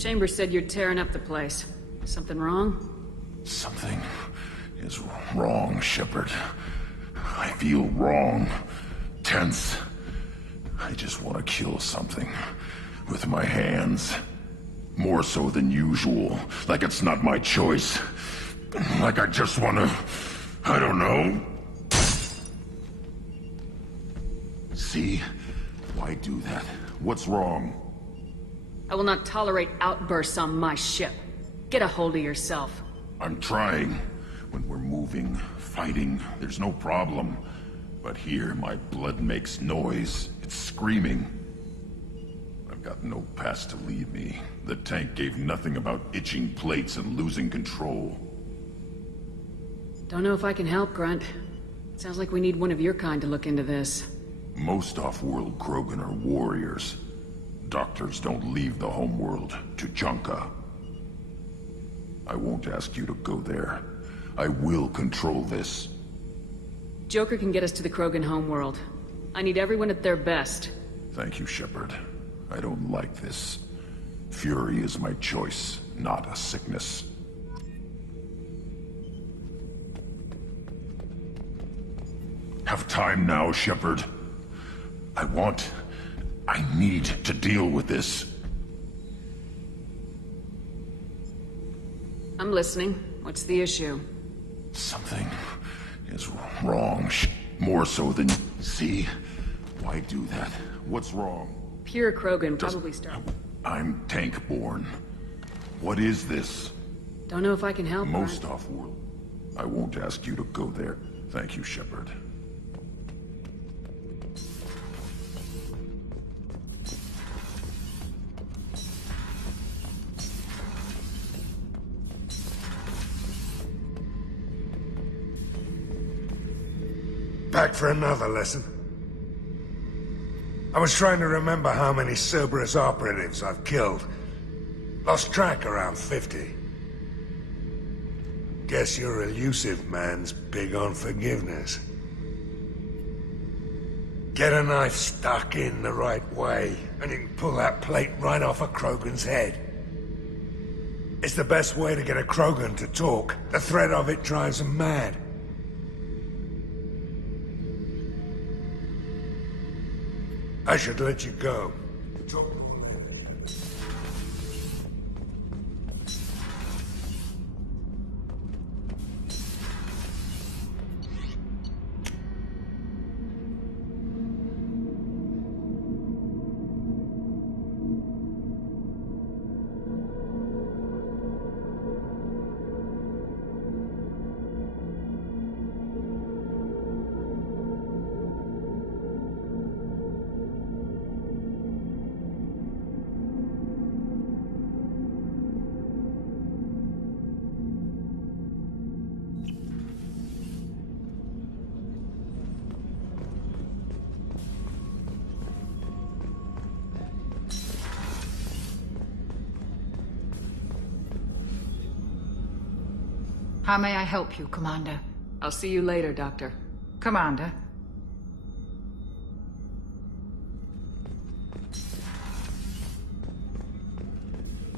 Chambers said you're tearing up the place. Something wrong? Something is wrong, Shepard. I feel wrong. Tense. I just want to kill something. With my hands. More so than usual. Like it's not my choice. Like I just want to... I don't know. See? Why do that? What's wrong? I will not tolerate outbursts on my ship. Get a hold of yourself. I'm trying. When we're moving, fighting, there's no problem. But here, my blood makes noise. It's screaming. I've got no past to lead me. The tank gave nothing about itching plates and losing control. Don't know if I can help, Grunt. Sounds like we need one of your kind to look into this. Most off-world Krogan are warriors. Doctors don't leave the homeworld to Junka. I won't ask you to go there. I will control this. Joker can get us to the Krogan homeworld. I need everyone at their best. Thank you, Shepard. I don't like this. Fury is my choice, not a sickness. Have time now, Shepard. I need to deal with this. I'm listening. What's the issue? Something is wrong. More so than... See? Why do that? What's wrong? Pure Krogan probably start. I'm tank-born. What is this? Don't know if I can help. Most off-world. I won't ask you to go there. Thank you, Shepard. Back for another lesson. I was trying to remember how many Cerberus operatives I've killed. Lost track around 50. Guess your illusive man's big on forgiveness. Get a knife stuck in the right way, and you can pull that plate right off a Krogan's head. It's the best way to get a Krogan to talk. The threat of it drives them mad. I should let you go. Talk more later. How may I help you, Commander? I'll see you later, Doctor. Commander?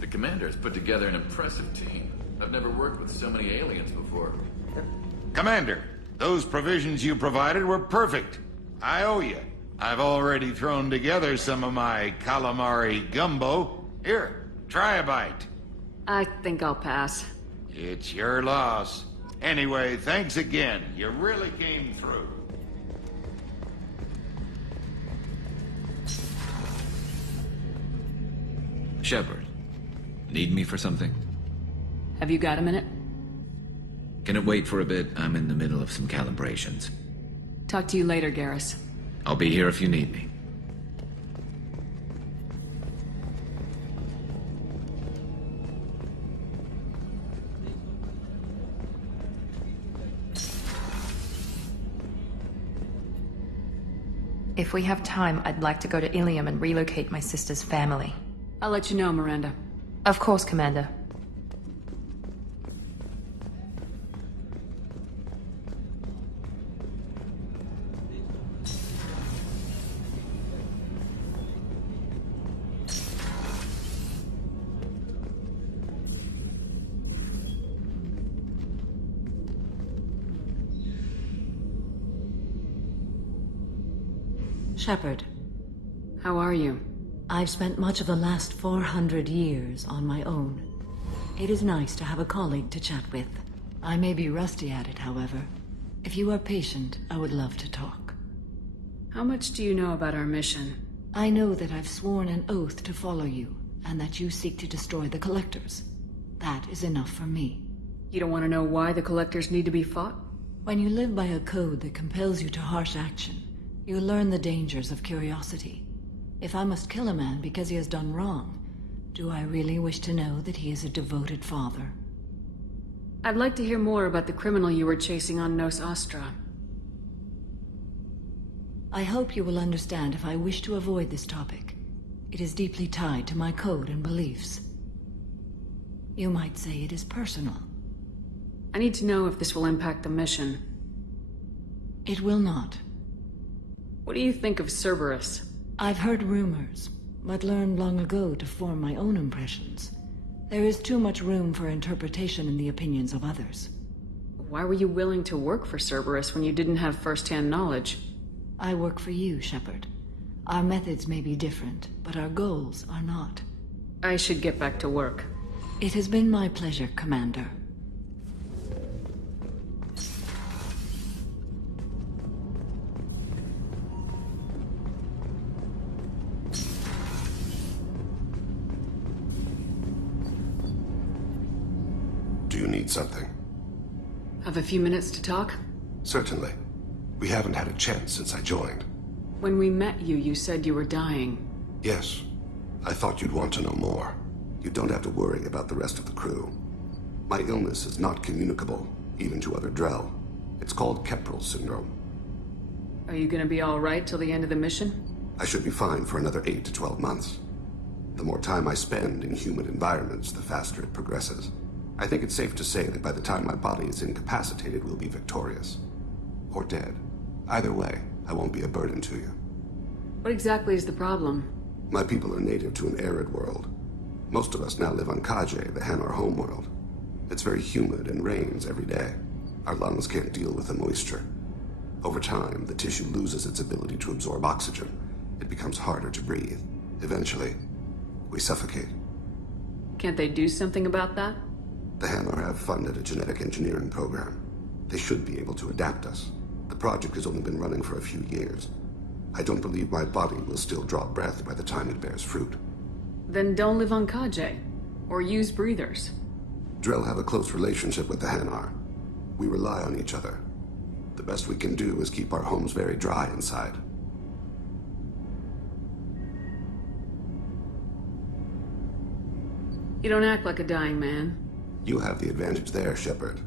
The Commander's put together an impressive team. I've never worked with so many aliens before. Commander, those provisions you provided were perfect. I owe you. I've already thrown together some of my calamari gumbo. Here, try a bite. I think I'll pass. It's your loss. Anyway, thanks again. You really came through. Shepard, need me for something? Have you got a minute? Can it wait for a bit? I'm in the middle of some calibrations. Talk to you later, Garrus. I'll be here if you need me. If we have time, I'd like to go to Ilium and relocate my sister's family. I'll let you know, Miranda. Of course, Commander. Shepard, How are you? I've spent much of the last 400 years on my own. It is nice to have a colleague to chat with. I may be rusty at it, however. If you are patient, I would love to talk. How much do you know about our mission? I know that I've sworn an oath to follow you, and that you seek to destroy the Collectors. That is enough for me. You don't want to know why the Collectors need to be fought? When you live by a code that compels you to harsh action, you learn the dangers of curiosity. If I must kill a man because he has done wrong, do I really wish to know that he is a devoted father? I'd like to hear more about the criminal you were chasing on Nos Astra. I hope you will understand if I wish to avoid this topic. It is deeply tied to my code and beliefs. You might say it is personal. I need to know if this will impact the mission. It will not. What do you think of Cerberus? I've heard rumors, but learned long ago to form my own impressions. There is too much room for interpretation in the opinions of others. Why were you willing to work for Cerberus when you didn't have first-hand knowledge? I work for you, Shepard. Our methods may be different, but our goals are not. I should get back to work. It has been my pleasure, Commander. Do you need something? Have a few minutes to talk? Certainly. We haven't had a chance since I joined. When we met you, you said you were dying. Yes. I thought you'd want to know more. You don't have to worry about the rest of the crew. My illness is not communicable, even to other Drell. It's called Keprel syndrome. Are you gonna be alright till the end of the mission? I should be fine for another 8 to 12 months. The more time I spend in humid environments, the faster it progresses. I think it's safe to say that by the time my body is incapacitated, we'll be victorious. Or dead. Either way, I won't be a burden to you. What exactly is the problem? My people are native to an arid world. Most of us now live on Keythe, the Hanar homeworld. It's very humid and rains every day. Our lungs can't deal with the moisture. Over time, the tissue loses its ability to absorb oxygen. It becomes harder to breathe. Eventually, we suffocate. Can't they do something about that? The Hanar have funded a genetic engineering program. They should be able to adapt us. The project has only been running for a few years. I don't believe my body will still draw breath by the time it bears fruit. Then don't live on Keythe. Or use breathers. Drell have a close relationship with the Hanar. We rely on each other. The best we can do is keep our homes very dry inside. You don't act like a dying man. You have the advantage there, Shepard.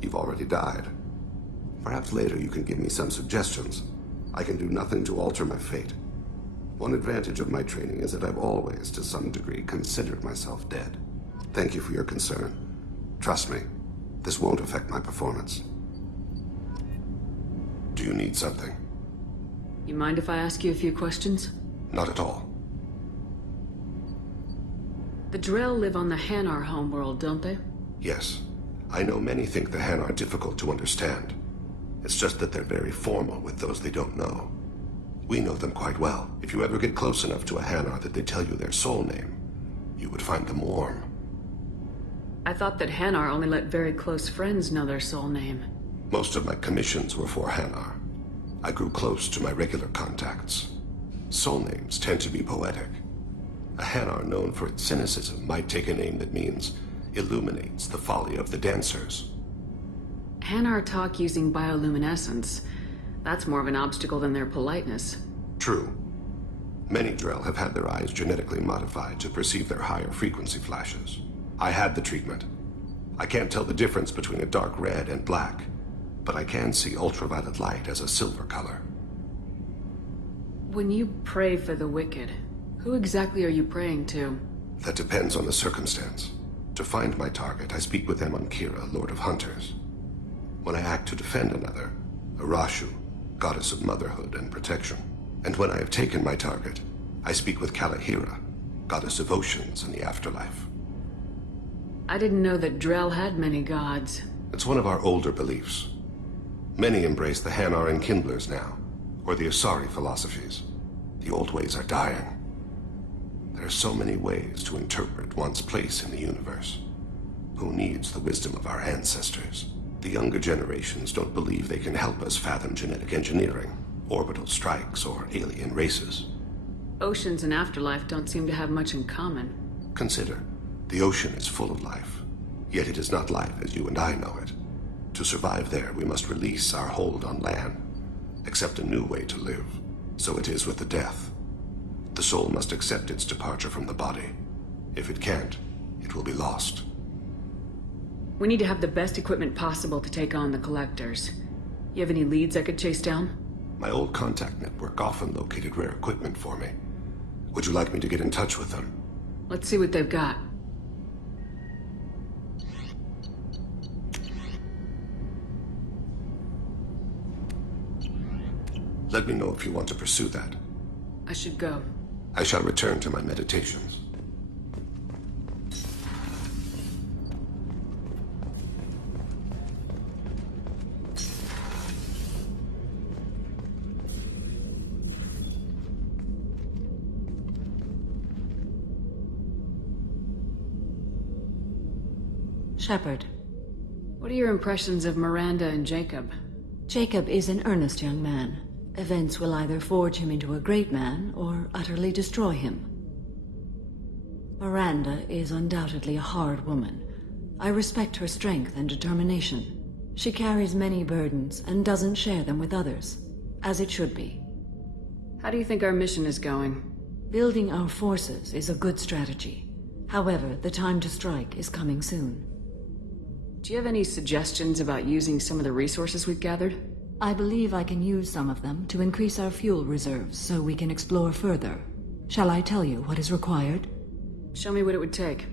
You've already died. Perhaps later you can give me some suggestions. I can do nothing to alter my fate. One advantage of my training is that I've always, to some degree, considered myself dead. Thank you for your concern. Trust me, this won't affect my performance. Do you need something? You mind if I ask you a few questions? Not at all. The Drell live on the Hanar homeworld, don't they? Yes. I know many think the Hanar are difficult to understand. It's just that they're very formal with those they don't know. We know them quite well. If you ever get close enough to a Hanar that they tell you their soul name, you would find them warm. I thought that Hanar only let very close friends know their soul name. Most of my commissions were for Hanar. I grew close to my regular contacts. Soul names tend to be poetic. A Hanar known for its cynicism might take a name that means illuminates the folly of the dancers. Hanar talk using bioluminescence. That's more of an obstacle than their politeness. True. Many Drell have had their eyes genetically modified to perceive their higher frequency flashes. I had the treatment. I can't tell the difference between a dark red and black, but I can see ultraviolet light as a silver color. When you pray for the wicked, who exactly are you praying to? That depends on the circumstance. To find my target, I speak with them on Kira, Lord of Hunters. When I act to defend another, Arashu, goddess of motherhood and protection. And when I have taken my target, I speak with Kalahira, goddess of oceans and the afterlife. I didn't know that Drell had many gods. It's one of our older beliefs. Many embrace the Hanar and Kindlers now, or the Asari philosophies. The old ways are dying. There are so many ways to interpret one's place in the universe. Who needs the wisdom of our ancestors? The younger generations don't believe they can help us fathom genetic engineering, orbital strikes, or alien races. Oceans and afterlife don't seem to have much in common. Consider, the ocean is full of life, yet it is not life as you and I know it. To survive there, we must release our hold on land, accept a new way to live. So it is with the death. The soul must accept its departure from the body. If it can't, it will be lost. We need to have the best equipment possible to take on the Collectors. You have any leads I could chase down? My old contact network often located rare equipment for me. Would you like me to get in touch with them? Let's see what they've got. Let me know if you want to pursue that. I should go. I shall return to my meditations. Shepard. What are your impressions of Miranda and Jacob? Jacob is an earnest young man. Events will either forge him into a great man, or utterly destroy him. Miranda is undoubtedly a hard woman. I respect her strength and determination. She carries many burdens and doesn't share them with others, as it should be. How do you think our mission is going? Building our forces is a good strategy. However, the time to strike is coming soon. Do you have any suggestions about using some of the resources we've gathered? I believe I can use some of them to increase our fuel reserves so we can explore further. Shall I tell you what is required? Show me what it would take.